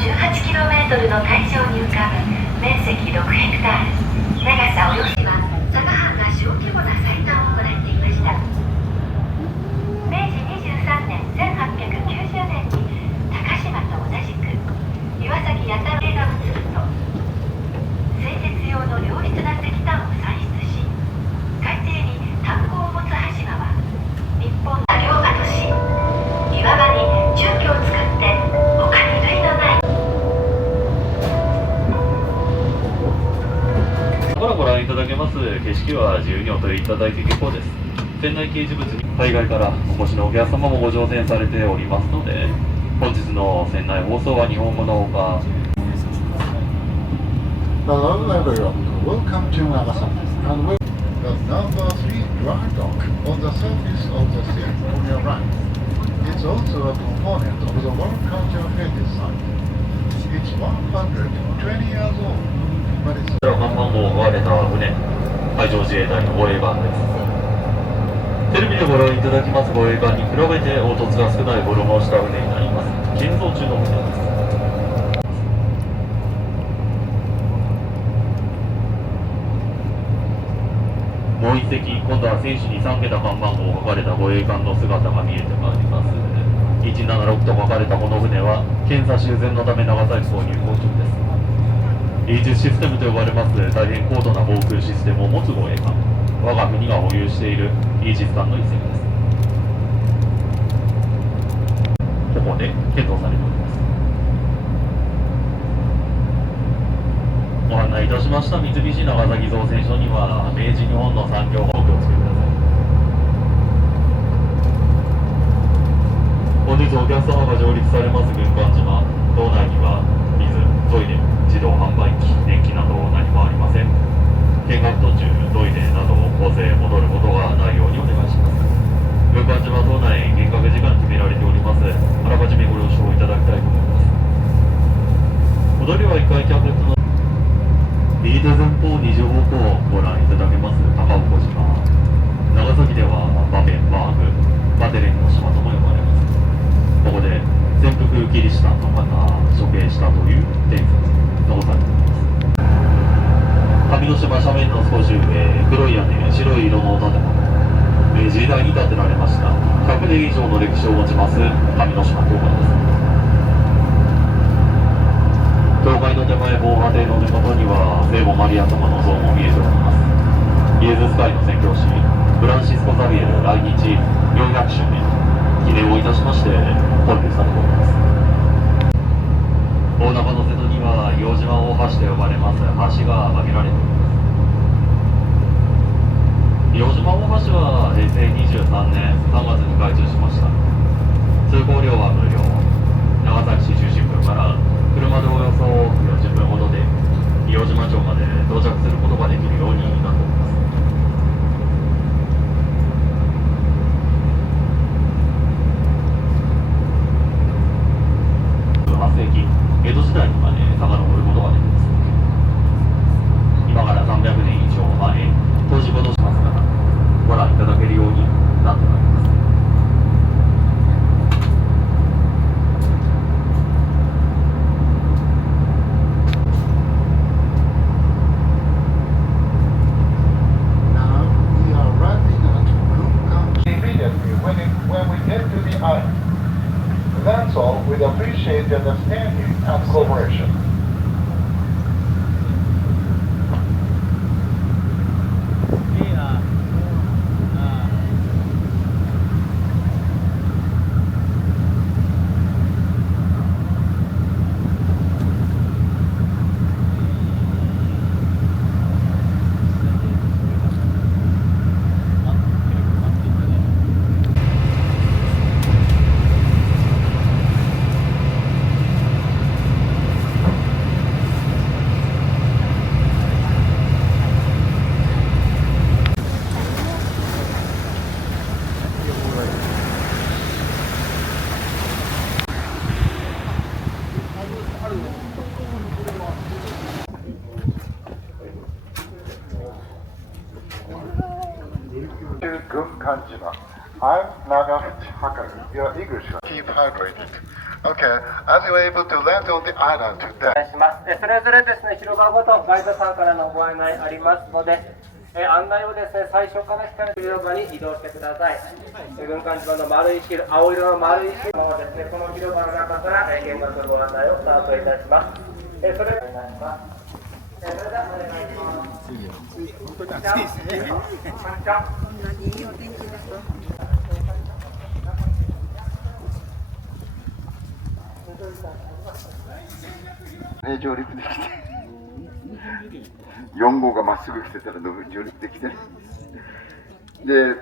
18km の海上に浮かぶ面積6ヘクタール、長さおよそは佐賀藩が小規模な採炭を行っていました。明治23年1890年に高島と同じく岩崎弥太郎が移ると製鉄用の良質な石炭を産出し、海底に炭鉱を持つ羽島は日本の作業場とし、岩場に住居を作って他に類のないからご覧いただけます景色は自由にお撮りいただいて結構です。船内掲示物に海外からお越しのお客様もご乗船されておりますので、本日の船内放送は日本語のほか Hello everyone, welcome to Nagasaki and welcome the number 3 dry dock on the surface of the sea on your right. It's also a component of the World Cultural Heritage Site. It's 120 years old, but it's 看板を追われた船、海上自衛隊の護衛艦です。テレビでご覧いただきます護衛艦に比べて凹凸が少ないボルモをした船になります。建造中の船です。もう一隻、今度は船首に3桁看板号を書かれた護衛艦の姿が見えてまいります。176と書かれたこの船は検査修繕のため長崎港入港中です。イージスシステムと呼ばれます大変高度な防空システムを持つ護衛艦、我が国が保有しているイージス艦の一隻です。ここで建造されております。ご案内いたしました三菱長崎造船所には明治日本の産業をお気をつけください。本日お客様が上陸されます軍艦島、島内には水、トイレ、自動販売機、電気など何もありません。見学途中、トイレなどを構成戻ることがないようにお願いします。軍艦島島内、見学時間決められております。あらかじめご了承いただきたいと思います。戻りは1階客室の右手前方20方向をご覧いただけます高岡島。長崎ではバペン、バーグ、バテレンの島とも呼ばれます。ここで潜伏キリシタンの方処刑したという伝説残されています。上の島斜面の少し上、黒い屋根、白い色の建物、明治時代に建てられました。100年以上の歴史を持ちます上の島教会です。教会の手前防波堤の根元には聖母マリア様の像も見えております。イエズス会の宣教師フランシスコ・ザビエル来日400周年記念をいたしまして建立されております。大中の瀬戸には硫黄島大橋と呼ばれます橋が架けられております。硫黄島大橋は平成23年3月に開通しました。通行料は無料。長崎市中心部から車でおよそ40分ほどで硫黄島町まで到着することができるようになっております。18世紀江戸時代にまで遡ることができます。今から300年以上前、当時この島姿ご覧いただけるようになっております。Now we are arriving at Gunkan immediately when we get to the island. That's all, with appreciate the understanding and cooperation. 軍艦島 I'm Nagafuchi Hakaru. Your English will keep hydrated. Okay, as you are able to land on the island お today, 願いします。それぞれですね、広場ごとガイドさんからのご案内ありますので、案内をですね、最初から光る広場に移動してください。軍艦島の丸い石、青色の丸い石をですね、この広場の中から見学ご案内をスタートいたします。それではお願いします。それではお願いします。こんにちは。上陸できて4号がまっすぐ来てたら上陸できてね。で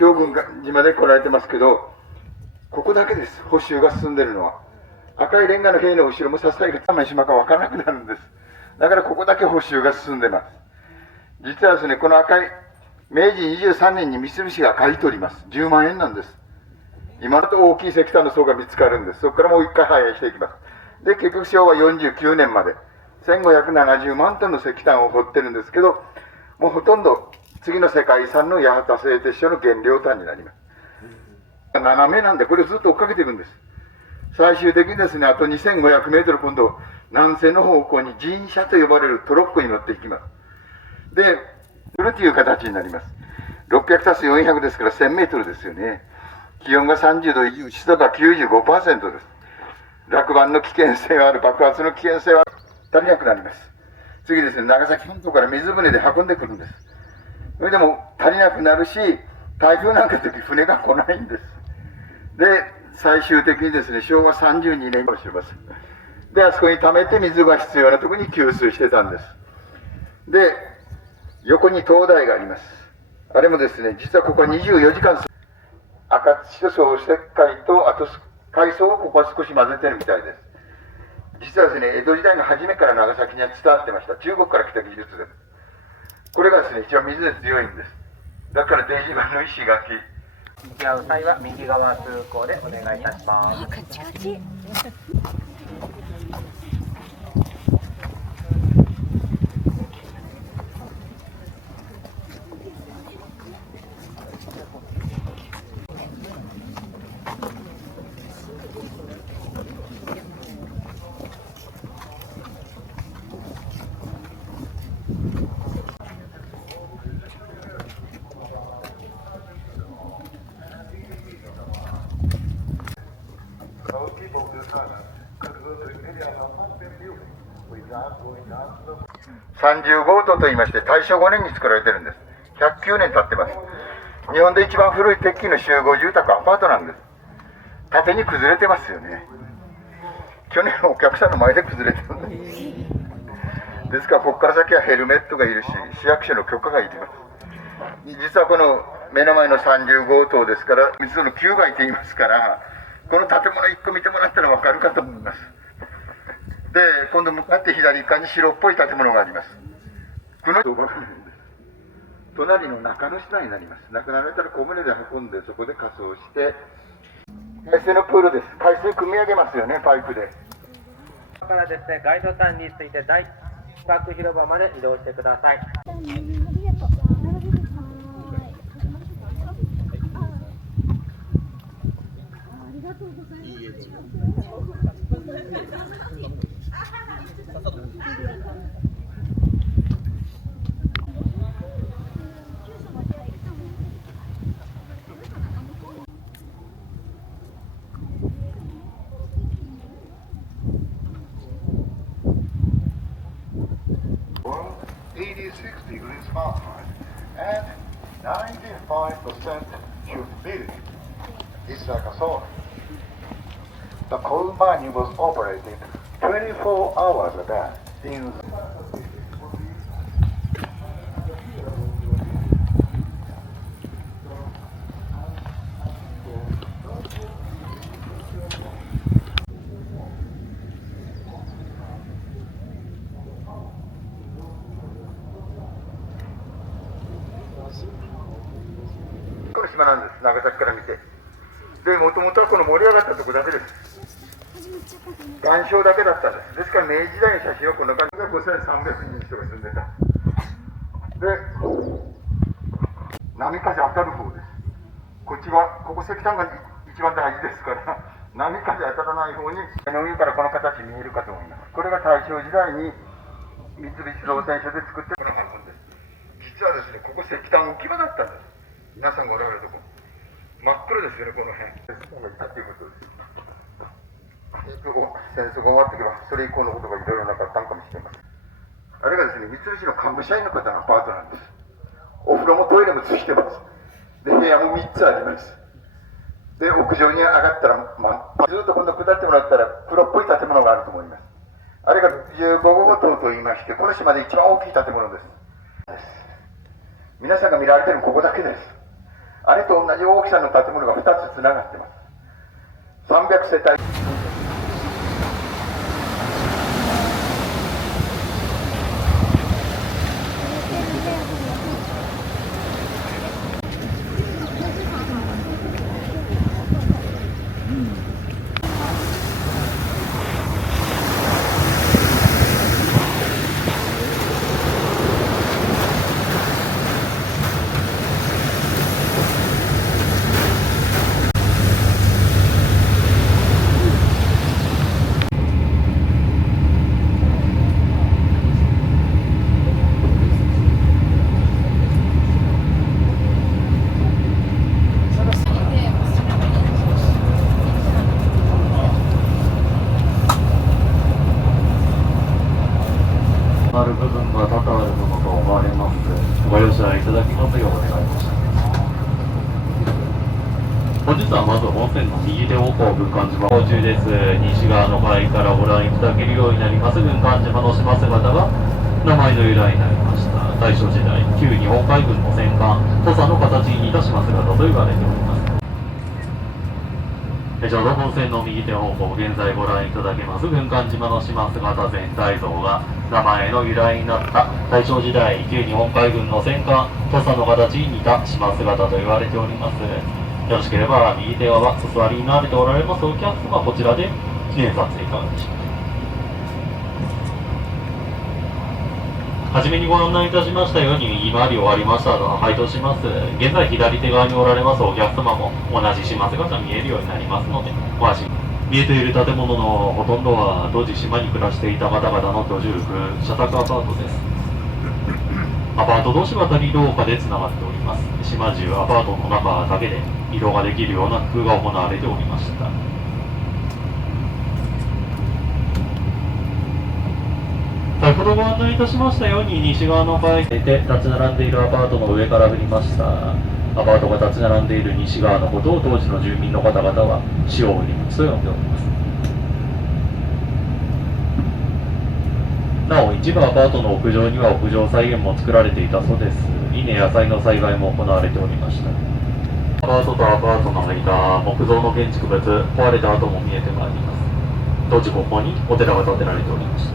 今日軍島で来られてますけど、ここだけです、補修が進んでるのは。赤いレンガの塀の後ろも支えが玉島か分からなくなるんです。だからここだけ補修が進んでます。実はですね、この赤い明治23年に三菱が買い取ります。10万円なんです。今だと大きい石炭の層が見つかるんです。そこからもう一回反映していきます。で、結局昭和49年まで1570万トンの石炭を掘ってるんですけど、もうほとんど次の世界遺産の八幡製鉄所の原料炭になります。斜めなんで、これをずっと追っかけていくんです。最終的にですね、あと2500メートル今度、南西の方向に人車と呼ばれるトロッコに乗っていきます。で、来るという形になります。600たす400ですから1000メートルですよね。気温が30度以上、湿度が 95% です。落盤の危険性がある、爆発の危険性は足りなくなります。次ですね、長崎本島から水船で運んでくるんです。それでも足りなくなるし、台風なんかの時船が来ないんです。で、最終的にですね、昭和32年にします。で、あそこに溜めて水が必要なところに給水してたんです。で、横に灯台があります。あれもですね、実はここは24時間、赤土と総石灰と、あと海藻をここは少し混ぜてるみたいです。実はですね、江戸時代の初めから長崎には伝わってました。中国から来た技術です。これがですね、一番水で強いんです。だからデジバの石垣。向き合う際は右側通行でお願いいたします。カチカチ。Most people of this island could go to any of our must-be buildings without going down to the 30号棟と言いまして、大正5年に作られてるんです。109年経ってます。日本で一番古い鉄筋の集合住宅アパートなんです。縦に崩れてますよね。去年お客さんの前で崩れてるんです。ですからここから先はヘルメットがいるし、市役所の許可がいります。実はこの目の前の30号棟ですから、水の9階と言いますから、この建物1個見てもらったら分かるかと思います。で、今度向かって左側に白っぽい建物があります。この隣の中の下になります。亡くなられたら小舟で運んで、そこで火葬して、海水のプールです。海水汲み上げますよね、パイプで。からですね、ガイドさんについて大学広場まで移動してください。86 degrees Fahrenheit and 95% humidity. It's like a sauna. The coal mining was operated 24 hours a day inこの島なんです、長崎から見て。で、もともとはこの盛り上がったところだけです。岩礁だけだったんです。ですから明治時代の写真はこんな感じが5300人の人が住んでた。で、波風当たる方です。こっちは、ここ石炭が一番大事ですから、波風当たらない方に、の上からこの形見えるかと思います。これが大正時代に三菱造船所で作ったこの半分です。実はですね、ここ石炭置き場だったんです。皆さんがおられるとこ真っ黒ですよね、この辺。石炭がいたということです。戦争が終わっていけば、それ以降のことがいろいろなかったのかもしれません。あれがですね、三菱の幹部社員の方のアパートなんです。お風呂もトイレもついてます。で、部屋も3つあります。で、屋上に上がったら、ずっと今度下ってもらったら、黒っぽい建物があると思います。あれが15号棟と言いまして、この島で一番大きい建物です。皆さんが見られてるのここだけです。あれと同じ大きさの建物が2つつながってます。300世帯。ある部分が多々あるものと思われます。ご容赦いただきますようお願い申し上げます。本日はまず本線の右手方向軍艦島途中です。西側の海からご覧いただけるようになります軍艦島の島姿が名前の由来になりました。大正時代旧日本海軍の戦艦土佐の形に似た島姿と言われております。ちょうど本線の右手方向、現在ご覧いただけます軍艦島の島姿全体像が名前の由来になった大正時代旧日本海軍の戦艦土佐の形に似た島姿と言われております。よろしければ右手側お座りになられておられますお客様、こちらで記念撮影いかがでしょうか。はじめにご案内いたしましたように右回り終わりましたと配当します。現在左手側におられますお客様も同じ島姿見えるようになりますのでご安心。見えている建物のほとんどは当時島に暮らしていた方々の居住区社宅アパートです。アパート同士渡り廊下でつながっております。島中アパートの中だけで移動ができるような工夫が行われておりました。先ほどご案内いたしましたように西側の海で立ち並んでいるアパートの上から降りました。アパートが立ち並んでいる西側のことを当時の住民の方々は潮売り口と呼んでおります。なお一部アパートの屋上には屋上菜園も作られていたそうです。稲野菜の栽培も行われておりました。アパートとアパートの間木造の建築物壊れた跡も見えてまいります。当時ここにお寺が建てられておりました。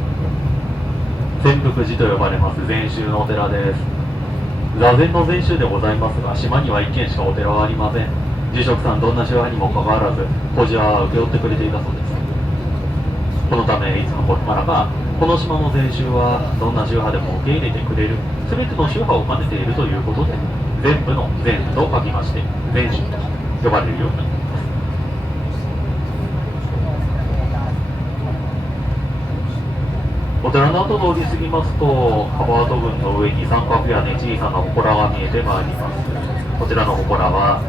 善福寺と呼ばれます禅宗のお寺です。座禅の禅宗でございますが、島には1軒しかお寺はありません。住職さんどんな支配にもかかわらず工事は請け負ってくれていたそうです。このためいつの頃からかこの島の税収はどんな宗派でも受け入れてくれる全ての宗派を兼ねているということで全部の全と書きまして全宗と呼ばれるようになっています。お寺の後通り過ぎますとカバート群の上に三角屋根小さな祠が見えてまいります。こちらの祠は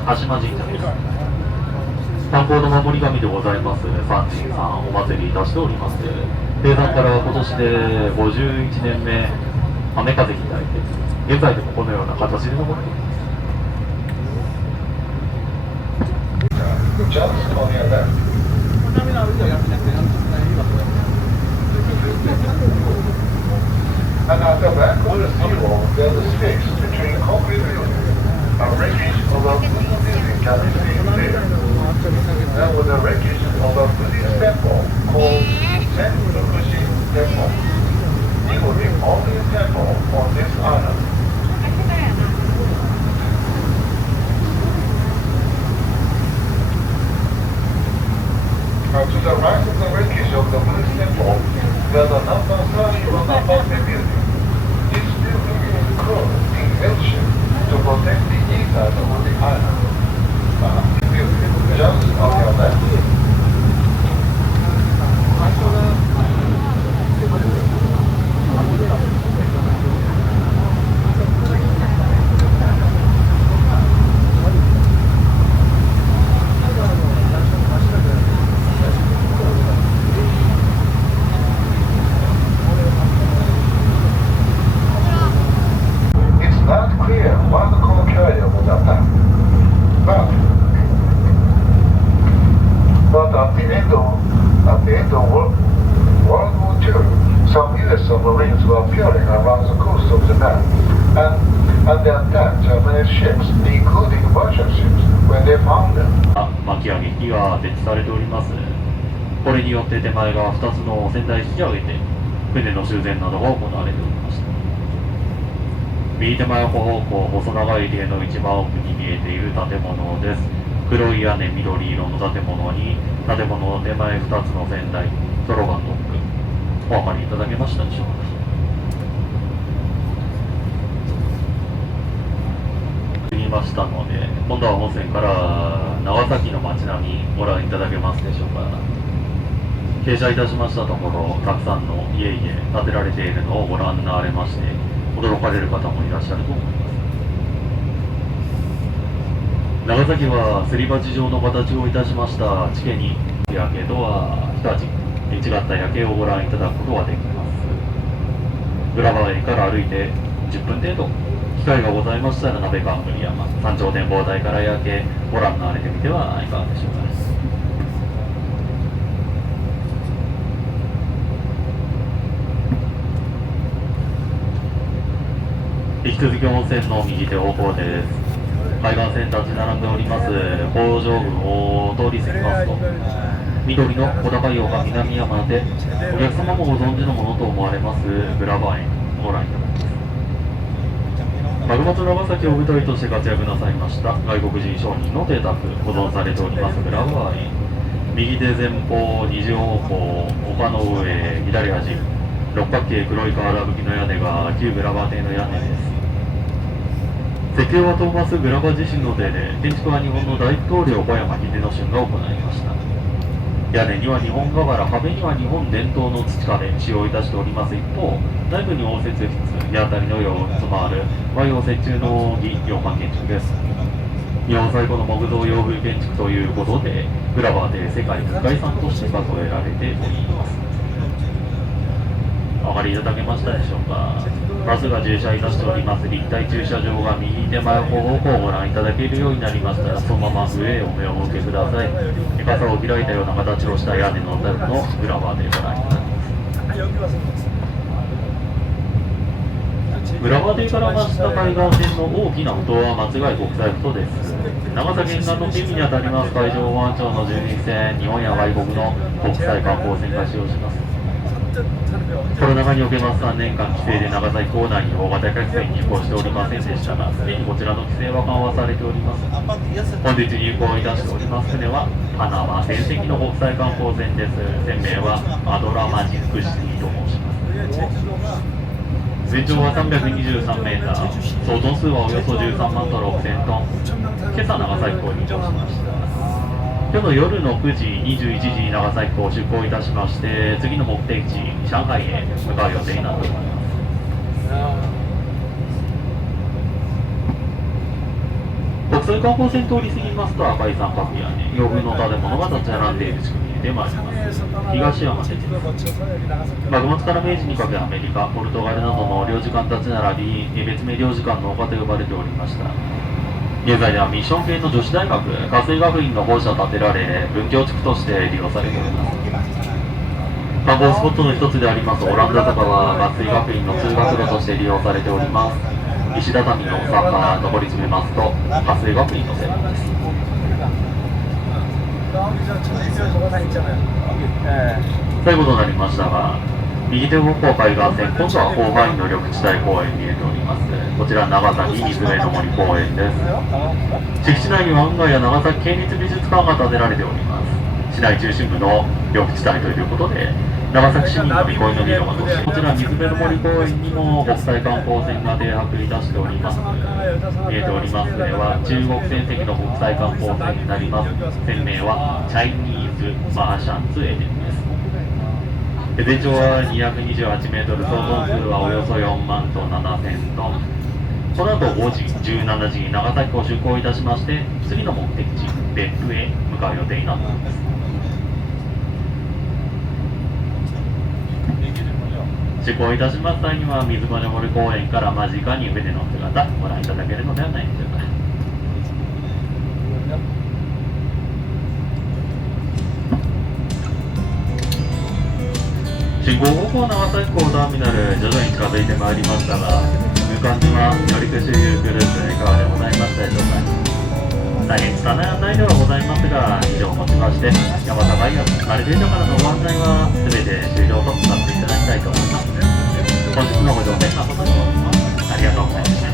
鹿島神社です。炭鉱の守り神でございます三神さんお祭りいたしております。閉山から今年で51年目雨風に耐えて現在でもこのような形で残っています。Just on your left. And at the back of the seawall, there's a space between concrete buildings. A wreckage of a Buddhist building can be seen there. And with the wreckage of a Buddhist temple called Senfukushi Temple. It was the only temple on this island. To the right of the wreckage of the Buddhist temple, there's a number 31 apartment building. This building is closed in L shape to protect the inside of the island. Building just on your left. Submarines were appearing around the coast of Japan, and they attacked Japanese ships, including Russian ships, when they found them. 巻き上げ機が設置されております。これによって手前が2つの船体引き上げて船の修繕などが行われておりました。右手前方向細長い塀の一番奥に見えている建物です。黒い屋根緑色の建物に建物の手前2つの船体ソロガンドックお分かりいただけましたでしょうか。過ぎましたので今度は本線から長崎の街並みご覧いただけますでしょうか。傾斜いたしましたところたくさんの家々建てられているのをご覧になられまして驚かれる方もいらっしゃると思います。長崎はすり鉢状の形をいたしました地形にやけどは日立違った夜景をご覧いただくことができます。浦和駅から歩いて10分程度機会がございましたら鍋冠山山頂展望台から夜景ご覧になられてみてはいかがでしょうか。引き続き温泉の右手方向です。海岸線立ち並んでおります北条郡を通り過ぎますと緑の小高い丘南山でお客様もご存知のものと思われますグラバー園ご覧いただきます。幕末長崎を舞台として活躍なさいました外国人商人の邸宅保存されておりますグラバー園。右手前方二重方向丘の上左端六角形黒い瓦葺きの屋根が旧グラバー邸の屋根です。設計はトーマス・グラバ自身の手で建築は日本の大統領小山秀之進が行いました。屋根には日本瓦壁には日本伝統の土壁使用いたしております一方内部に応接室日当たりのようつまる和洋折衷の洋館建築です。日本最古の木造洋風建築ということでグラバーで世界文化遺産として数えられております。お分かりいただけましたでしょうか。バスが駐車いたしております立体駐車場が右手前方向をご覧いただけるようになりましたらそのまま上へお目をお向けください。傘を開いたような形をした屋根のタイプのグラバーでご覧いただきます。グラバー邸から増した海岸線の大きな埠頭は松貝国際埠頭です。長崎沿岸の県にあたります海上保安庁の巡視船日本や外国の国際観光船が使用します。コロナ禍におけます3年間、規制で長崎港内に大型客船に入港しておりませんでしたが、すでにこちらの規制は緩和されております。本日入港いたしております船は、パナマ船籍の国際観光船です。船名はアドラマジックシティと申します。全長は323メーター、総トン数はおよそ13万と6000トン。今朝長崎港に移動しました。今日の夜の9時、21時に長崎港を出港いたしまして、次の目的地、上海へ向かう予定になっております。国際観光船通り過ぎますと赤い三角屋根、洋風の建物が立ち並んでいる仕組みでもあります。東山鉄道、幕末から明治にかけアメリカ、ポルトガルなどの領事館立ち並び、別名領事館の丘と呼ばれておりました。現在ではミッション系の女子大学、加水学院の校舎建てられ、文教地区として利用されております。観光スポットの一つでありますオランダ坂は、加水学院の通学路として利用されております。石畳の坂、登り詰めますと、加水学院の線です。最後となりましたが、右手方向海岸線、今度は広範囲の緑地帯公園に見えております。こちら長崎水辺の森公園です。敷地内には運河や長崎県立美術館が建てられております。市内中心部の緑地帯ということで、長崎市民の憩いの見物として、こちら水辺の森公園にも国際観光船が停泊いたしております。見えております船は中国船籍の国際観光船になります。船名はチャイニーズマーシャンツエデンです。全長は228メートル、総トン数はおよそ4万と7000トン。この後5時、17時に長崎港出港いたしまして、次の目的地、別府へ向かう予定になっています。出港いたします際には、水辺の森公園から間近に船の姿、ご覧いただけるのではないでしょうか。進行方向長崎港ターミナル、徐々に近づいてまいりましたが、軍艦島乗り越し遊クルーズいかがでございましたでしょうか。大変拙い案内ではございますが、以上をもちまして、山高いマルデージョからのご案内は全て終了とさせていただきたいと思います。本日のご乗船誠にありがとうございました。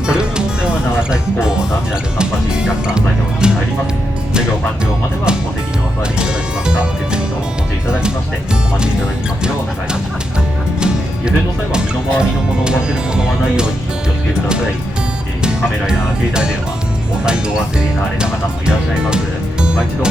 これより本線は長崎港ターミナル38客船作業に入ります。作業完了まではお席にお座りいただきますか、手すり等をお持ちいただきまして、お待ちいただきますようお願いいたします。油前の際は身の回りのものを忘れ物はないようにお気をつけください。カメラや携帯電話、お財布を忘れになられた方もいらっしゃいます。今一度